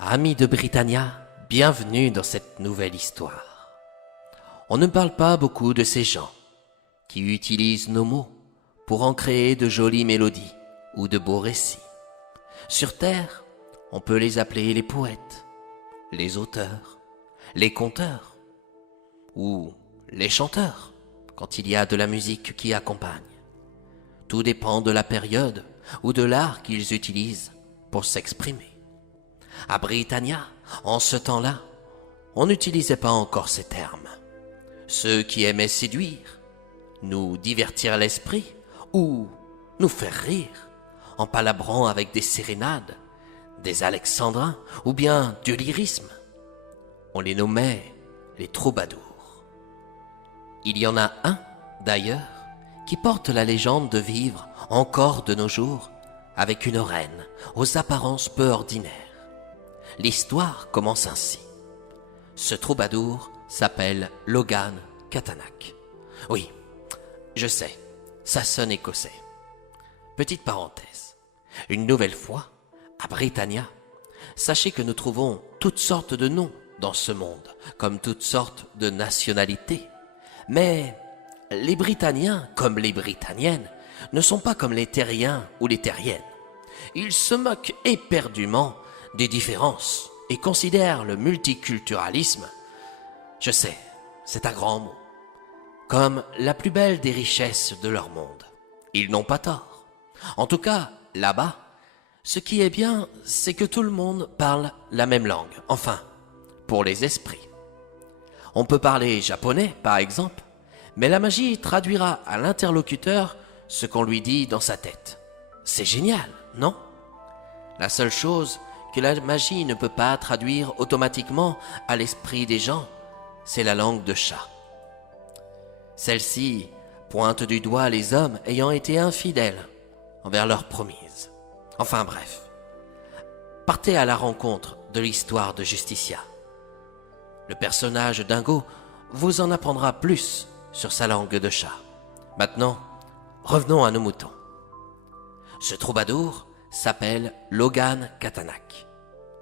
Amis de Britannia, bienvenue dans cette nouvelle histoire. On ne parle pas beaucoup de ces gens qui utilisent nos mots pour en créer de jolies mélodies ou de beaux récits. Sur Terre, on peut les appeler les poètes, les auteurs, les conteurs ou les chanteurs quand il y a de la musique qui accompagne. Tout dépend de la période ou de l'art qu'ils utilisent pour s'exprimer. À Britannia, en ce temps-là, on n'utilisait pas encore ces termes. Ceux qui aimaient séduire, nous divertir l'esprit ou nous faire rire en palabrant avec des sérénades, des alexandrins ou bien du lyrisme. On les nommait les troubadours. Il y en a un, d'ailleurs, qui porte la légende de vivre encore de nos jours avec une reine aux apparences peu ordinaires. L'histoire commence ainsi. Ce troubadour s'appelle Logan Catanak. Oui, je sais, ça sonne écossais. Petite parenthèse. Une nouvelle fois, à Britannia, sachez que nous trouvons toutes sortes de noms dans ce monde, comme toutes sortes de nationalités. Mais les Britanniens, comme les Britanniennes, ne sont pas comme les Terriens ou les Terriennes. Ils se moquent éperdument des différences et considèrent le multiculturalisme, je sais, c'est un grand mot, comme la plus belle des richesses de leur monde. Ils n'ont pas tort. En tout cas, là-bas, ce qui est bien, c'est que tout le monde parle la même langue, enfin, pour les esprits. On peut parler japonais, par exemple, mais la magie traduira à l'interlocuteur ce qu'on lui dit dans sa tête. C'est génial, non? La seule chose que la magie ne peut pas traduire automatiquement à l'esprit des gens, c'est la langue de chat. Celle-ci pointe du doigt les hommes ayant été infidèles envers leur promise. Enfin bref, partez à la rencontre de l'histoire de Justicia. Le personnage Dingo vous en apprendra plus sur sa langue de chat. Maintenant, revenons à nos moutons. Ce troubadour s'appelle Logan Catanak.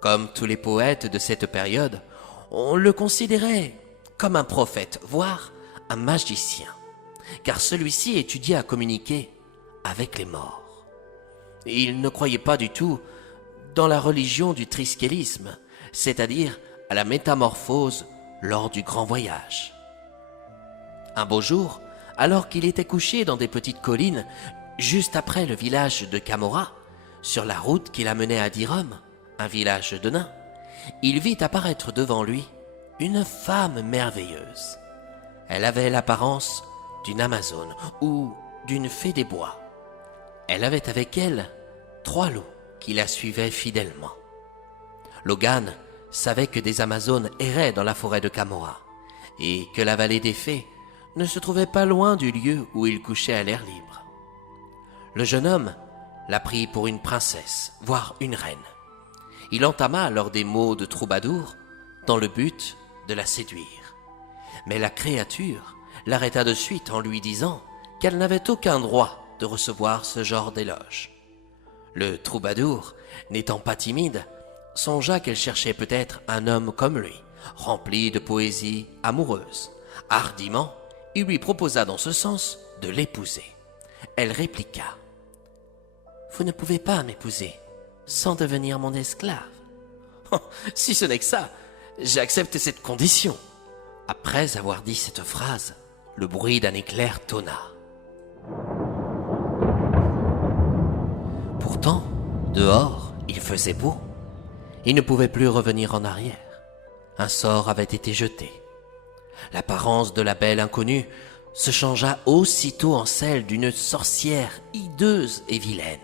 Comme tous les poètes de cette période, on le considérait comme un prophète, voire un magicien, car celui-ci étudiait à communiquer avec les morts. Il ne croyait pas du tout dans la religion du triskéllisme, c'est-à-dire à la métamorphose lors du grand voyage. Un beau jour, alors qu'il était couché dans des petites collines, juste après le village de Camorra, sur la route qui l'amenait à Dirum, un village de nains, il vit apparaître devant lui une femme merveilleuse. Elle avait l'apparence d'une Amazone ou d'une fée des bois. Elle avait avec elle 3 loups qui la suivaient fidèlement. Logan savait que des Amazones erraient dans la forêt de Camorra et que la vallée des fées ne se trouvait pas loin du lieu où il couchait à l'air libre. Le jeune homme la prit pour une princesse, voire une reine. Il entama alors des mots de troubadour dans le but de la séduire. Mais la créature l'arrêta de suite en lui disant qu'elle n'avait aucun droit de recevoir ce genre d'éloge. Le troubadour, n'étant pas timide, songea qu'elle cherchait peut-être un homme comme lui, rempli de poésie amoureuse. Hardiment, il lui proposa dans ce sens de l'épouser. Elle répliqua: « Vous ne pouvez pas m'épouser sans devenir mon esclave. »« Oh, si ce n'est que ça, j'accepte cette condition. » Après avoir dit cette phrase, le bruit d'un éclair tonna. Pourtant, dehors, il faisait beau. Il ne pouvait plus revenir en arrière. Un sort avait été jeté. L'apparence de la belle inconnue se changea aussitôt en celle d'une sorcière hideuse et vilaine.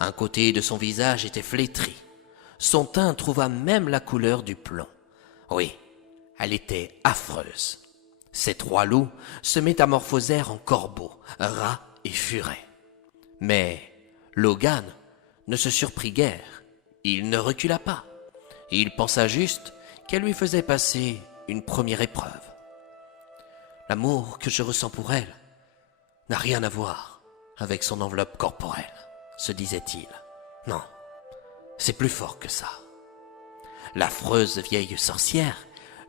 Un côté de son visage était flétri. Son teint trouva même la couleur du plomb. Oui, elle était affreuse. Ces 3 loups se métamorphosèrent en corbeaux, rats et furets. Mais Logan ne se surprit guère. Il ne recula pas. Il pensa juste qu'elle lui faisait passer une première épreuve. L'amour que je ressens pour elle n'a rien à voir avec son enveloppe corporelle, se disait-il. Non, c'est plus fort que ça. l'affreuse vieille sorcière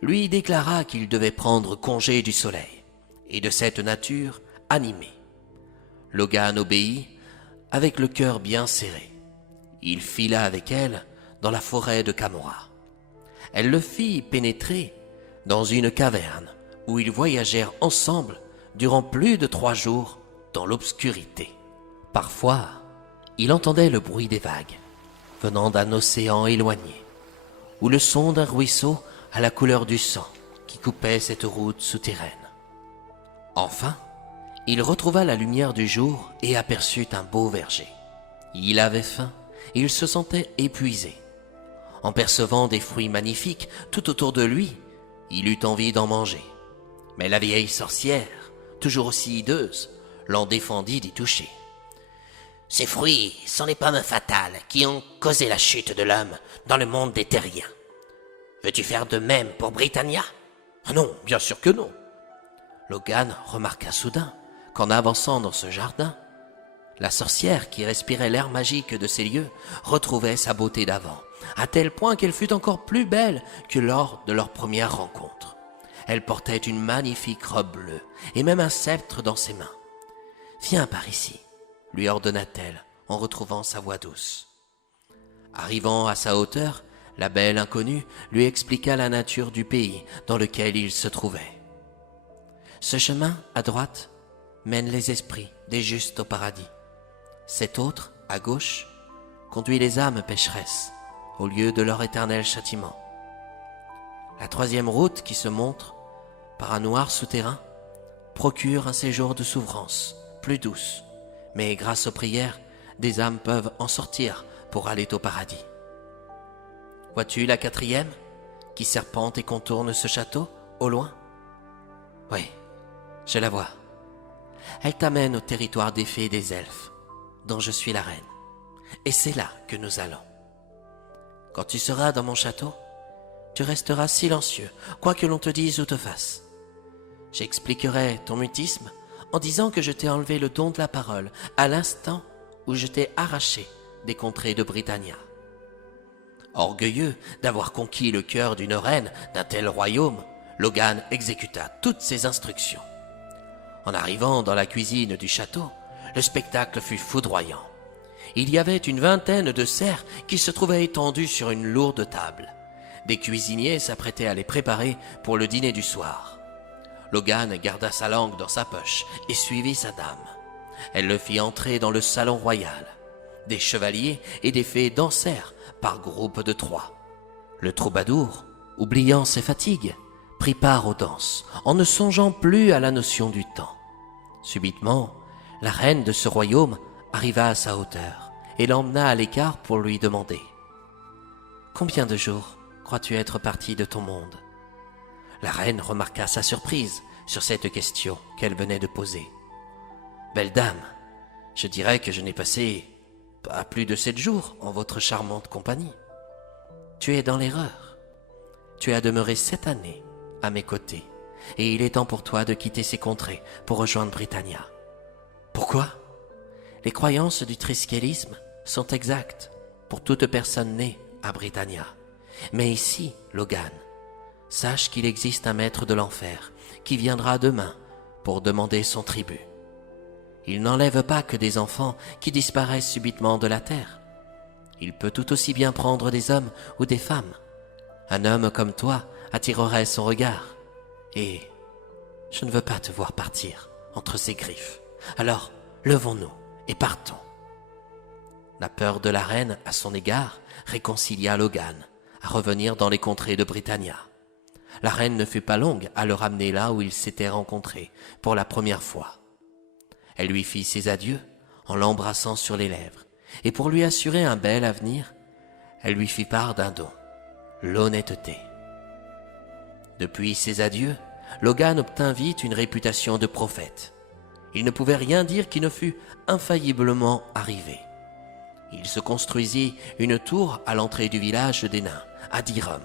lui déclara qu'il devait prendre congé du soleil et de cette nature animée. Logan obéit avec le cœur bien serré. Il fila avec elle dans la forêt de Camorra. Elle le fit pénétrer dans une caverne où ils voyagèrent ensemble durant plus de 3 jours dans l'obscurité. Parfois, il entendait le bruit des vagues venant d'un océan éloigné ou le son d'un ruisseau à la couleur du sang qui coupait cette route souterraine. Enfin, il retrouva la lumière du jour et aperçut un beau verger. Il avait faim et il se sentait épuisé. En percevant des fruits magnifiques tout autour de lui, il eut envie d'en manger. Mais la vieille sorcière, toujours aussi hideuse, l'en défendit d'y toucher. « Ces fruits sont les pommes fatales qui ont causé la chute de l'homme dans le monde des terriens. Veux-tu faire de même pour Britannia ?»« Ah non, bien sûr que non. » Logan remarqua soudain qu'en avançant dans ce jardin, la sorcière qui respirait l'air magique de ces lieux retrouvait sa beauté d'avant, à tel point qu'elle fut encore plus belle que lors de leur première rencontre. Elle portait une magnifique robe bleue et même un sceptre dans ses mains. « Viens par ici », lui ordonna-t-elle en retrouvant sa voix douce. Arrivant à sa hauteur, la belle inconnue lui expliqua la nature du pays dans lequel il se trouvait. Ce chemin, à droite, mène les esprits des justes au paradis. Cet autre, à gauche, conduit les âmes pécheresses au lieu de leur éternel châtiment. La 3e route qui se montre par un noir souterrain procure un séjour de souffrance plus douce, mais grâce aux prières, des âmes peuvent en sortir pour aller au paradis. Vois-tu la 4e qui serpente et contourne ce château au loin? Oui, je la vois. Elle t'amène au territoire des fées et des elfes, dont je suis la reine. Et c'est là que nous allons. Quand tu seras dans mon château, tu resteras silencieux, quoi que l'on te dise ou te fasse. J'expliquerai ton mutisme en disant que je t'ai enlevé le don de la parole à l'instant où je t'ai arraché des contrées de Britannia. Orgueilleux d'avoir conquis le cœur d'une reine d'un tel royaume, Logan exécuta toutes ses instructions. En arrivant dans la cuisine du château, le spectacle fut foudroyant. Il y avait une vingtaine de cerfs qui se trouvaient étendus sur une lourde table. Des cuisiniers s'apprêtaient à les préparer pour le dîner du soir. Logan garda sa langue dans sa poche et suivit sa dame. Elle le fit entrer dans le salon royal. Des chevaliers et des fées dansèrent par groupes de 3. Le troubadour, oubliant ses fatigues, prit part aux danses, en ne songeant plus à la notion du temps. Subitement, la reine de ce royaume arriva à sa hauteur et l'emmena à l'écart pour lui demander « Combien de jours crois-tu être parti de ton monde ?» La reine remarqua sa surprise sur cette question qu'elle venait de poser. « Belle dame, je dirais que je n'ai passé pas plus de 7 jours en votre charmante compagnie. Tu es dans l'erreur. Tu as demeuré 7 années à mes côtés, et il est temps pour toi de quitter ces contrées pour rejoindre Britannia. Pourquoi? Les croyances du triskélisme sont exactes pour toute personne née à Britannia. Mais ici, Logan, sache qu'il existe un maître de l'enfer qui viendra demain pour demander son tribut. Il n'enlève pas que des enfants qui disparaissent subitement de la terre. Il peut tout aussi bien prendre des hommes ou des femmes. Un homme comme toi attirerait son regard. Et je ne veux pas te voir partir entre ses griffes. Alors, levons-nous et partons. La peur de la reine à son égard réconcilia Logan à revenir dans les contrées de Britannia. La reine ne fut pas longue à le ramener là où ils s'étaient rencontrés pour la première fois. Elle lui fit ses adieux en l'embrassant sur les lèvres, et pour lui assurer un bel avenir, elle lui fit part d'un don, l'honnêteté. Depuis ses adieux, Logan obtint vite une réputation de prophète. Il ne pouvait rien dire qui ne fût infailliblement arrivé. Il se construisit une tour à l'entrée du village des nains, à Dirum.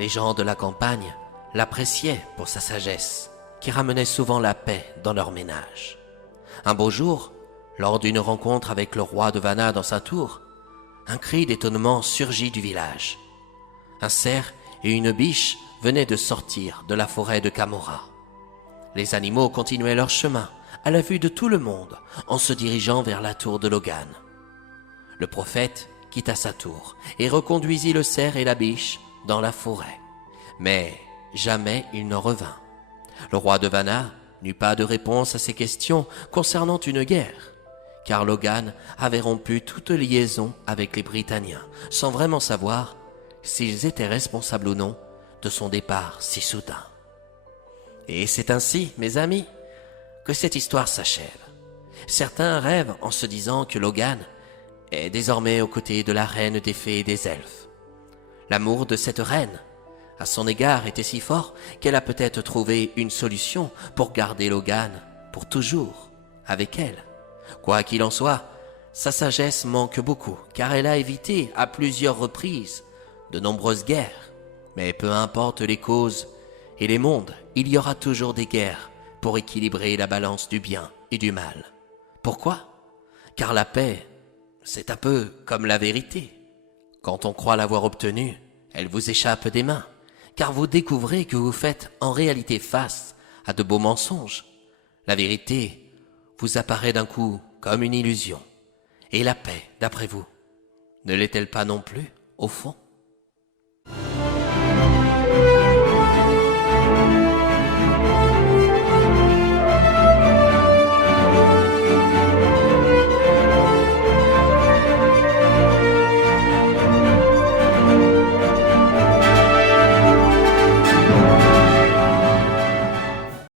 Les gens de la campagne l'appréciaient pour sa sagesse, qui ramenait souvent la paix dans leur ménage. Un beau jour, lors d'une rencontre avec le roi de Vanna dans sa tour, un cri d'étonnement surgit du village. Un cerf et une biche venaient de sortir de la forêt de Camorra. Les animaux continuaient leur chemin, à la vue de tout le monde, en se dirigeant vers la tour de Logan. Le prophète quitta sa tour et reconduisit le cerf et la biche dans la forêt. Mais jamais il ne revint. Le roi de Vanna n'eut pas de réponse à ses questions concernant une guerre, car Logan avait rompu toute liaison avec les Britanniens, sans vraiment savoir s'ils étaient responsables ou non de son départ si soudain. Et c'est ainsi, mes amis, que cette histoire s'achève. Certains rêvent en se disant que Logan est désormais aux côtés de la reine des fées et des elfes. L'amour de cette reine à son égard était si fort qu'elle a peut-être trouvé une solution pour garder Logan pour toujours avec elle. Quoi qu'il en soit, sa sagesse manque beaucoup, car elle a évité à plusieurs reprises de nombreuses guerres. Mais peu importe les causes et les mondes, il y aura toujours des guerres pour équilibrer la balance du bien et du mal. Pourquoi? Car la paix, c'est un peu comme la vérité. Quand on croit l'avoir obtenue, elle vous échappe des mains, car vous découvrez que vous faites en réalité face à de beaux mensonges. La vérité vous apparaît d'un coup comme une illusion. Et la paix, d'après vous, ne l'est-elle pas non plus, au fond?